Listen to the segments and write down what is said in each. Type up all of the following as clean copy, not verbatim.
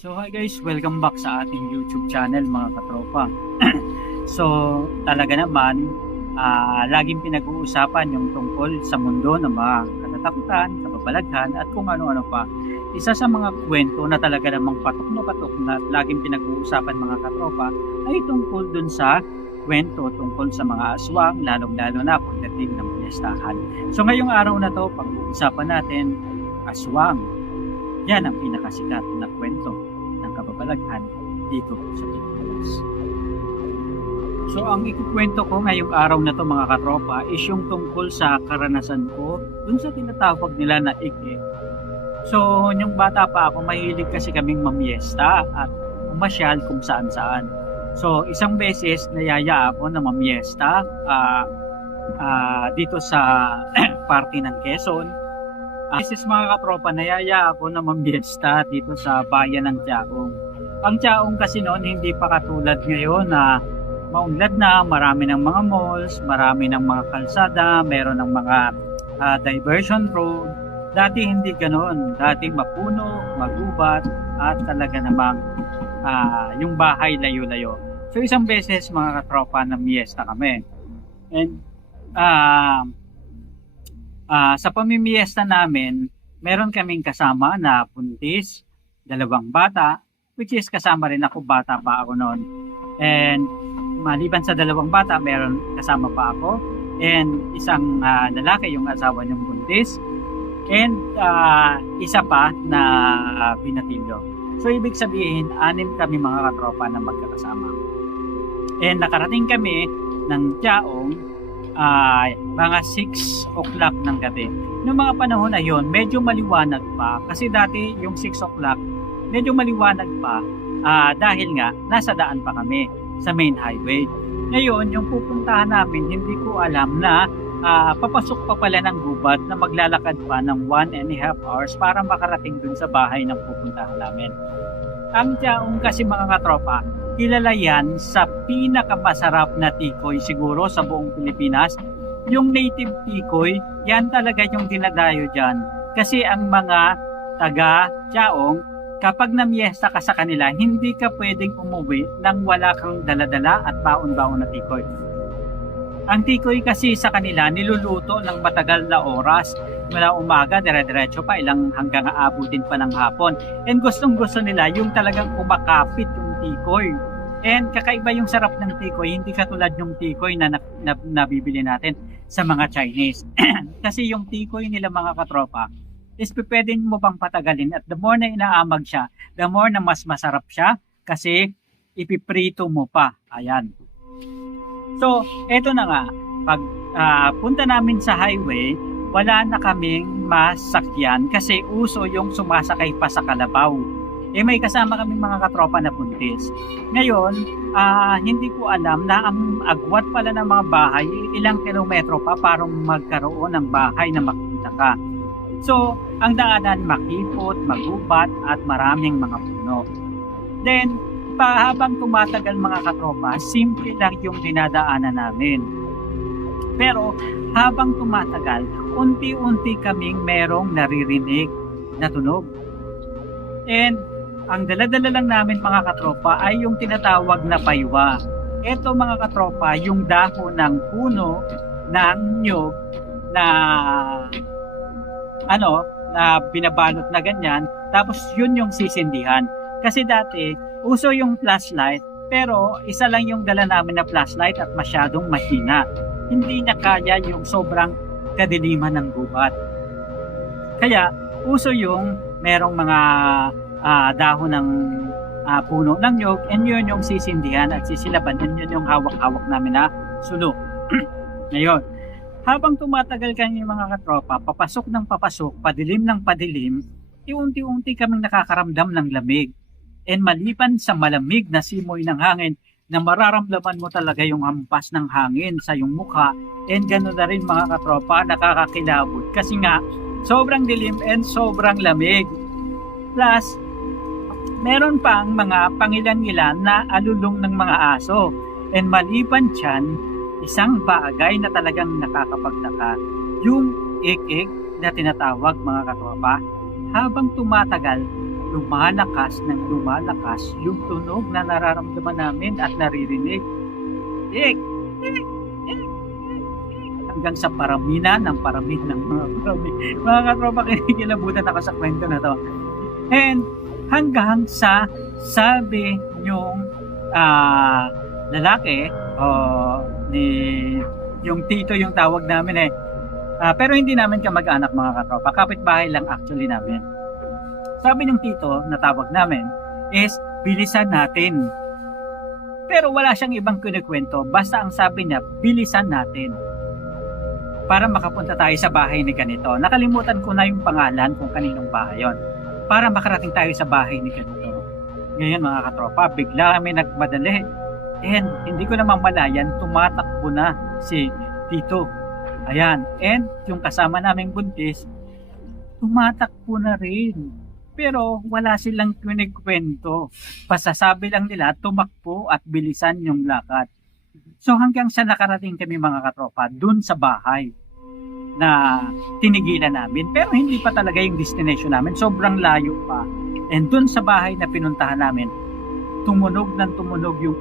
So hi guys, welcome back sa ating YouTube channel mga katropa. So talaga naman, laging pinag-uusapan yung tungkol sa mundo ng mga katatakutan, kababalaghan at kung ano-ano pa. Isa sa mga kwento na talaga namang patok na laging pinag-uusapan mga katropa ay tungkol dun sa kwento tungkol sa mga aswang, lalong-lalo na pagdating ng piyestahan. So ngayong araw na to, pag-uusapan natin aswang. Yan ang pinakasikat na kwento ng kababalaghan dito sa Pilipinas. So ang ikukwento ko ngayong araw na to mga katropa is yung tungkol sa karanasan ko dun sa tinatawag nila na ik-ik. So yung bata pa ako, mahilig kasi kaming mamiesta at umasyal kung saan-saan. So isang beses nayaya ako na mamiesta dito sa party ng Quezon. Beses mga katropa, nayaya ako na mamiesta dito sa bayan ng Tiaong. Ang Tiaong kasi noon hindi pa katulad ngayon na maunlad na, marami ng mga malls, marami ng mga kalsada, meron ng mga diversion road. Dati hindi ganoon. Dati mapuno, magubat, at talaga namang yung bahay layo-layo. So isang beses mga katropa na miesta kami. And sa pamimiesta namin, meron kaming kasama na buntis, dalawang bata, which is kasama rin ako, bata pa ako noon. And maliban sa dalawang bata, meron kasama pa ako, and isang lalaki, yung asawa niyong buntis, and isa pa na binatilyo. So ibig sabihin, 6 kami mga katropa na magkakasama. And nakarating kami ng Tiaong mga 6 o'clock ng gabi. Noong mga panahon na yon, medyo maliwanag pa. Kasi dati yung 6 o'clock, medyo maliwanag pa dahil nga nasa daan pa kami sa main highway. Ngayon, yung pupuntahan namin, hindi ko alam na papasok pa pala ng gubat na maglalakad pa ng 1.5 hours para makarating dun sa bahay ng pupuntahan namin. Ang Tiaong kasi mga katropa, kilala yan sa pinakamasarap na tikoy siguro sa buong Pilipinas. Yung native tikoy, yan talaga yung dinadayo dyan. Kasi ang mga taga Tiaong, kapag namiesta ka sa kanila, hindi ka pwedeng umuwi nang wala kang daladala at baon-baon na tikoy. Ang tikoy kasi sa kanila, niluluto ng matagal na oras. Mula umaga, dire-diretso pa, hanggang aabutin pa ng hapon. And gustong-gusto nila yung talagang kumakapit yung tikoy. And kakaiba yung sarap ng tikoy, hindi katulad yung tikoy na nabibili natin sa mga Chinese. Kasi yung tikoy nila mga katropa, is pwede mo bang patagalin, at the more na inaamag siya, the more na mas masarap siya kasi ipiprito mo pa. Ayan. So, eto na nga, pag punta namin sa highway, wala na kaming masakyan kasi uso yung sumasakay pa sa kalabaw. May kasama kaming mga katropa na buntis. Ngayon, hindi ko alam na ang agwat pala ng mga bahay, ilang kilometro pa para magkaroon ng bahay na makita ka. So, ang daanan makipot, magubat, at maraming mga puno. Then, habang tumatagal mga katropa, simple lang yung dinadaanan namin. Pero, habang tumatagal, unti-unti kaming merong naririnig na tunog. And, ang dala-dala lang namin mga katropa ay yung tinatawag na paywa. Ito mga katropa, yung dahon ng puno ng nyug na na binabalot na ganyan, tapos yun yung sisindihan. Kasi dati, uso yung flashlight, pero isa lang yung dala namin na flashlight at masyadong mahina. Hindi niya kaya yung sobrang kadiliman ng gubat. Kaya, uso yung merong mga dahon ng puno ng nyug, and yun yung sisindihan at sisilaban, yun yung hawak-hawak namin na sulo. Ngayon, habang tumatagal kami mga katropa, papasok ng papasok, padilim ng padilim, unti-unti kaming nakakaramdam ng lamig. And maliban sa malamig na simoy ng hangin, na mararamdaman mo talaga yung hampas ng hangin sa iyong mukha, and gano'n na rin mga katropa, nakakakilabot. Kasi nga, sobrang dilim and sobrang lamig. Plus, meron pang mga pangilan-ilan na alulong ng mga aso. And maliban dyan, isang bagay na talagang nakakapagtaka, yung ik-ik na tinatawag mga katropa, habang tumatagal, lumalakas ng lumalakas yung tunog na nararamdaman namin at naririnig. Ik, ik, ik, ik, ik. Hanggang sa paraminan ng mga parami. Mga katropa, kinikilabutan ako sa kwento na to. And hanggang sa sabi yung lalaki ni yung tito yung tawag namin pero hindi namin kamag-anak mga katropa, kapitbahay lang actually namin. Sabi ng tito na tawag namin is bilisan natin, pero wala siyang ibang kinikwento, basta ang sabi niya bilisan natin para makapunta tayo sa bahay ni ganito. Nakalimutan ko na yung pangalan kung kaninong bahay yon, para makarating tayo sa bahay ni ganito. Ngayon mga katropa, bigla kami nagmadali. And hindi ko na mamalayan, tumatakbo na si Tito. Ayan. And yung kasama naming buntis, tumatakbo na rin. Pero wala silang kwento. Pasasabi lang nila, tumakbo at bilisan yung lakad. So hanggang sa nakarating kami mga katropa, dun sa bahay na tinigilan namin. Pero hindi pa talaga yung destination namin. Sobrang layo pa. And dun sa bahay na pinuntahan namin, tumunog yung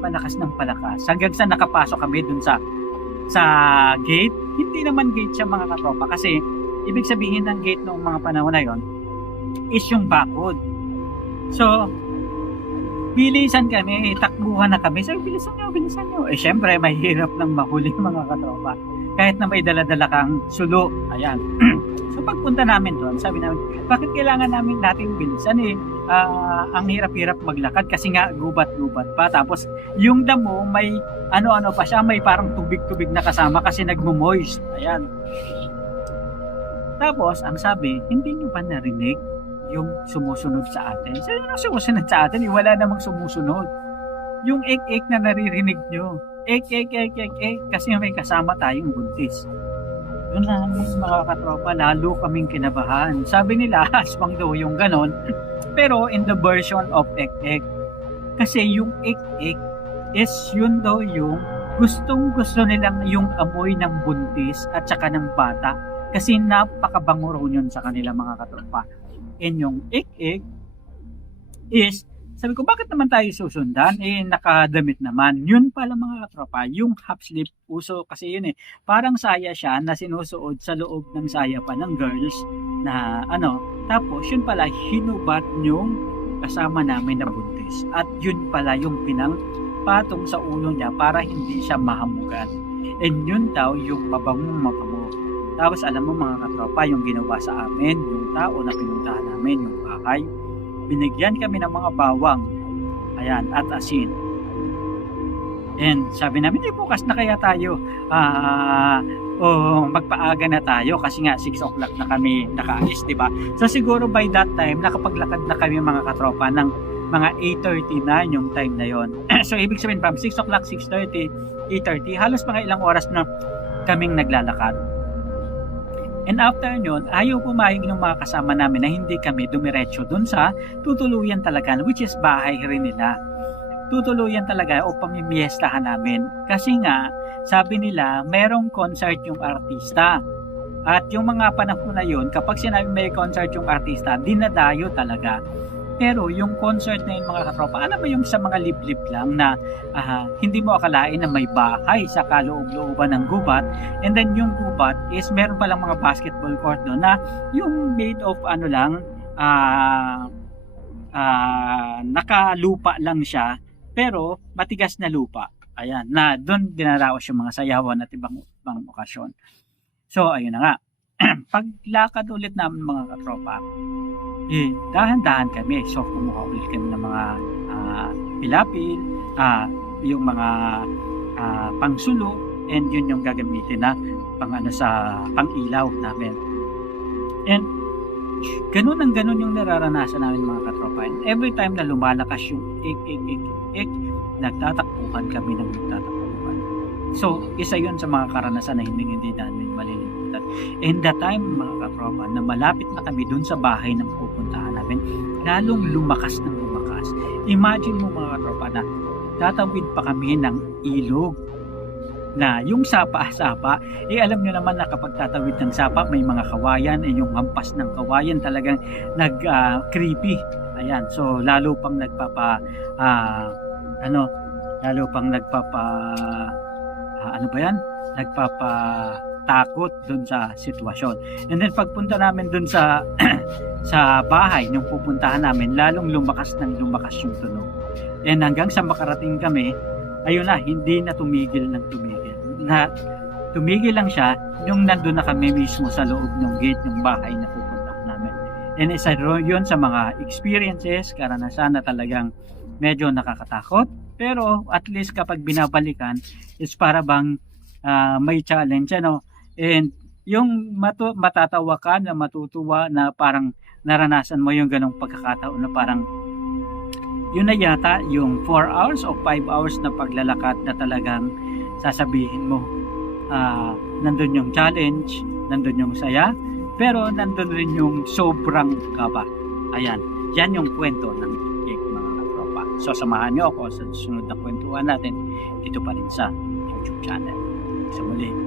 palakas ng palakas. Hanggang sa nakapasok kami dun sa gate. Hindi naman gate siya mga katropa, kasi ibig sabihin ng gate noong mga panahon na yon is yung bakod. So, bilisan kami, takbuhan na kami. Sabi, bilisan nyo. Syempre, mahirap nang mahuli mga katropa. Kahit na may dala-dala kang sulo. Ayan. So pagpunta namin doon, sabi namin, bakit kailangan natin bilisan ang hirap-hirap maglakad kasi nga gubat-gubat pa. Tapos yung damo may ano-ano pa siya, may parang tubig-tubig na kasama kasi nagmo-moist. Ayan. Tapos ang sabi, hindi nyo ba narinig yung sumusunod sa atin? Sabi nyo sumusunod sa atin, wala namang sumusunod. Yung ek-ek na naririnig nyo. Ek, kasi may kasama tayong buntis. Yun lang mga katropa, lalo kaming kinabahan. Sabi nila, aswang daw yung ganon, pero in the version of ek-ek. Kasi yung ek-ek is yun daw yung gustong-gusto nilang yung amoy ng buntis at saka ng bata. Kasi napakabango raw yun sa kanila mga katropa. And yung ek-ek is, sabi ko, bakit naman tayo susundan? Nakadamit naman. Yun pala mga katropa, yung half sleeve, uso kasi yun parang saya siya na sinusuot sa loob ng saya pa ng girls na tapos yun pala, hinubat yung kasama namin na buntis. At yun pala yung pinangpatong sa ulo niya para hindi siya mahamugan. And yun daw yung mabango. Tapos alam mo mga katropa, yung ginawa sa amin, yung tao na pinuntahan namin, yung bahay, binigyan kami ng mga bawang, ayan, at asin. And sabi namin, bukas na kaya tayo magpaaga na tayo kasi nga 6 o'clock na kami nakaalis, di ba? So siguro by that time nakapaglakad na kami mga katropa ng mga 8:30 na yung time na yon. So ibig sabihin from 6 o'clock, 6:30, 8:30, halos mga ilang oras na kaming naglalakad. And after nyon, ayaw pumayag ng mga kasama namin na hindi kami dumiretso dun sa tutuluyan talaga, which is bahay rin nila. Tutuluyan talaga o pamimiestahan namin. Kasi nga, sabi nila, merong concert yung artista. At yung mga panahon na yun, kapag sinabi may concert yung artista, dinadayo talaga. Pero yung concert na yun mga katropa, alam mo yung sa mga liblib lang na hindi mo akalain na may bahay sa kaloob-looban ng gubat. And then yung gubat is meron palang mga basketball court doon na yung made of nakalupa lang siya, pero matigas na lupa. Ayan, na doon dinaraos yung mga sayawan at ibang okasyon. So ayun na nga. Paglakad ulit namin mga katropa, dahan-dahan kami. So, kumuha ulit kami ng mga pilapil, yung mga pangsulo, and yun yung gagamitin na pang-ilaw namin. And ganun yung nararanasan namin mga katropa. And every time na lumalakas yung ik, nagtatakbuhan kami ng nagtatakbuhan. So, isa yun sa mga karanasan na hindi namin malilimutan. And the time mga katropa na malapit na kami dun sa bahay ng pupuntahan namin, lalong lumakas. Imagine mo mga katropa na tatawid pa kami ng ilog. na yung sapa-sapa, alam nyo naman na kapag tatawid ng sapa, may mga kawayan, yung hampas ng kawayan talagang creepy. Ayan, so lalo pang lalo pang ano ba yan? Nagpapatakot dun sa sitwasyon. And then pagpunta namin dun sa sa bahay, nung pupuntahan namin, lalong lumakas yung tunog. And hanggang sa makarating kami, ayun na, hindi na tumigil. Tumigil lang siya nung nandun na kami mismo sa loob ng gate ng bahay na pupuntahan namin. And isa yun sa mga experiences, karanasan na talagang medyo nakakatakot. Pero at least kapag binabalikan, is para bang may challenge, ano? And yung matatawa ka na matutuwa na parang naranasan mo yung ganong pagkakataon na parang yun na yata yung 4 hours o 5 hours na paglalakad na talagang sasabihin mo nandun yung challenge, nandun yung saya, pero nandun rin yung sobrang kaba. Ayan, yan yung kwento ng cake, mga katropa. So samahan nyo ako sa susunod na kwentuhan natin dito pa rin sa YouTube channel. Sa muli.